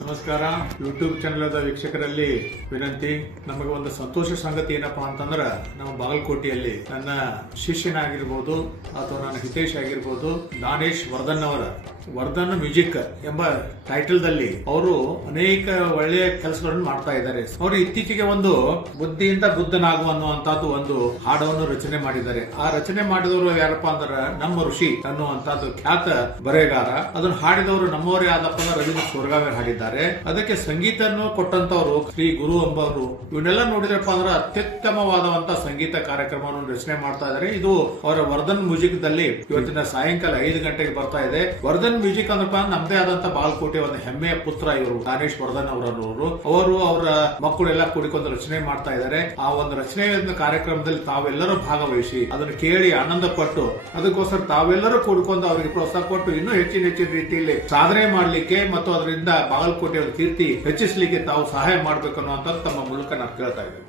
ನಮಸ್ಕಾರ. YouTube channel ವೀಕ್ಷಕರಲ್ಲಿ ವಿನಂತಿ. ನಮಗೆ ಒಂದು ಸಂತೋಷ ಸಂಗತಿ ಏನಪ್ಪಾ ಅಂತಂದ್ರ, ನಾವು ಬಾಗಲಕೋಟೆಯಲ್ಲಿ ನನ್ನ ಶಿಷ್ಯನಾಗಿರ್ಬೋದು ಅಥವಾ ನನ್ನ ಹಿತೇಶ್ ಆಗಿರ್ಬೋದು, ದಾನೇಶ್ ವರ್ಧನ್ ಅವರ ವರ್ಧನ್ ಮ್ಯೂಸಿಕ್ ಎಂಬ ಟೈಟಲ್ ದಲ್ಲಿ ಅವರು ಅನೇಕ ಒಳ್ಳೆಯ ಕೆಲಸಗಳನ್ನು ಮಾಡ್ತಾ ಇದ್ದಾರೆ. ಅವರು ಇತ್ತೀಚೆಗೆ ಒಂದು ಬುದ್ಧಿಯಿಂದ ಬುದ್ಧನಾಗುವ ಅನ್ನುವಂತಹದ್ದು ಒಂದು ಹಾಡವನ್ನು ರಚನೆ ಮಾಡಿದ್ದಾರೆ. ಆ ರಚನೆ ಮಾಡಿದವರು ಯಾರಪ್ಪ ಅಂದ್ರೆ ನಮ್ಮ ಋಷಿ ಅನ್ನುವಂತಹದ್ದು ಖ್ಯಾತ ಬರೆಗಾರ. ಅದನ್ನು ಹಾಡಿದವರು ನಮ್ಮವರೇ ಆದಪ್ಪ ರವೀಂದ್ರ ಸೋರಗಾವೆ ಹಾಡಿದ್ದಾರೆ. ಅದಕ್ಕೆ ಸಂಗೀತವನ್ನು ಕೊಟ್ಟಂತವರು ಶ್ರೀ ಗುರು ಎಂಬವರು. ಇವನ್ನೆಲ್ಲ ನೋಡಿದ್ರಪ್ಪ ಅಂದ್ರೆ ಅತ್ಯುತ್ತಮವಾದಂತಹ ಸಂಗೀತ ಕಾರ್ಯಕ್ರಮವನ್ನು ರಚನೆ ಮಾಡ್ತಾ ಇದ್ದಾರೆ. ಇದು ಅವರ ವರ್ಧನ್ ಮ್ಯೂಸಿಕ್ ದಲ್ಲಿ ಇವತ್ತಿನ ಸಾಯಂಕಾಲ 5 ಗಂಟೆಗೆ ಬರ್ತಾ ಇದೆ. ವರ್ಧನ್ ಮ್ಯೂಸಿಕ್ ಅಂದ್ರಪ್ಪ ನಮ್ದೇ ಆದಂತ ಬಾಗಲಕೋಟೆ ಒಂದು ಹೆಮ್ಮೆಯ ಪುತ್ರ ಇವರು ದಾನೇಶ್ ವರ್ಧನ್ ಅವರು ಅವರ ಮಕ್ಕಳೆಲ್ಲ ಕೂಡಿಕೊಂಡು ರಚನೆ ಮಾಡ್ತಾ ಇದ್ದಾರೆ. ಆ ಒಂದು ರಚನೆ ಕಾರ್ಯಕ್ರಮದಲ್ಲಿ ತಾವೆಲ್ಲರೂ ಭಾಗವಹಿಸಿ ಅದನ್ನು ಕೇಳಿ ಆನಂದ ಪಟ್ಟು ಅದಕ್ಕೋಸ್ಕರ ತಾವೆಲ್ಲರೂ ಕೂಡಿಕೊಂಡು ಅವರಿಗೆ ಪ್ರೋತ್ಸಾಹ ಕೊಟ್ಟು ಇನ್ನೂ ಹೆಚ್ಚಿನ ರೀತಿಯಲ್ಲಿ ಸಾಧನೆ ಮಾಡಲಿಕ್ಕೆ ಮತ್ತು ಅದರಿಂದ ಬಾಗಲಕೋಟೆಯ ಕೀರ್ತಿ ಹೆಚ್ಚಿಸಲಿಕ್ಕೆ ತಾವು ಸಹಾಯ ಮಾಡಬೇಕು ಅನ್ನುವಂಥದ್ದು ತಮ್ಮ ಮೂಲಕ ನಾನು ಕೇಳ್ತಾ ಇದ್ದೇನೆ.